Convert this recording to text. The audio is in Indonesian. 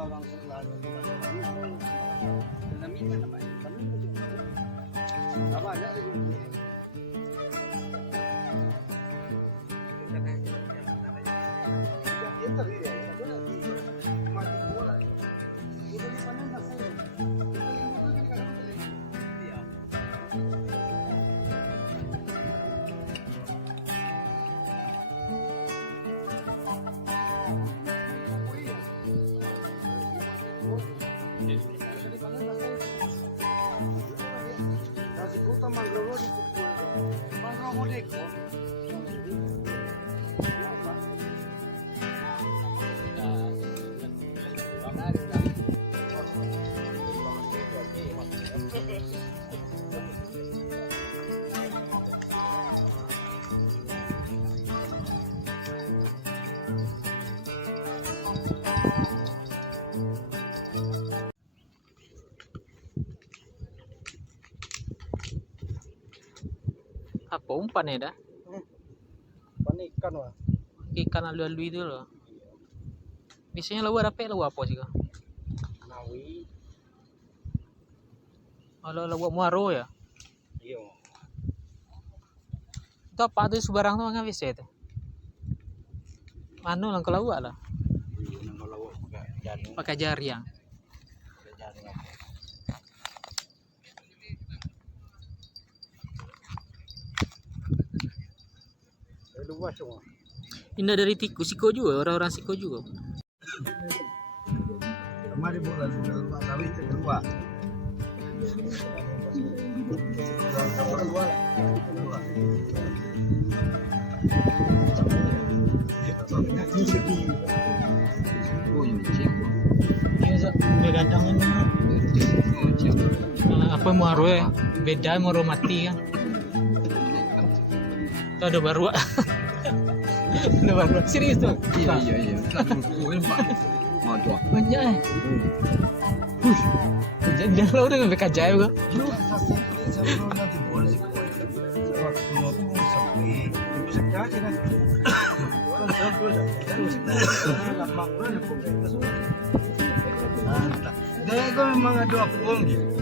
bawang setelahnya namanya namanya apa ada apa umpan ya dah panikan wah ikan alu-alu itu loh biasanya lawa apa sih kak nawi kalau lawa muaro ya iya itu apa tuh sebarang tuh nggak bisa itu anu lang kalau lah pakai jaring luas semua ini dari siko juga orang-orang siko juga kemarin bulan keluar kali keluar apa muaro ya beda muaro mati kan itu ada baru ada baru serius tuh iya banyak jangan lo udah nggak kacau kok Dia memang ada uang gitu.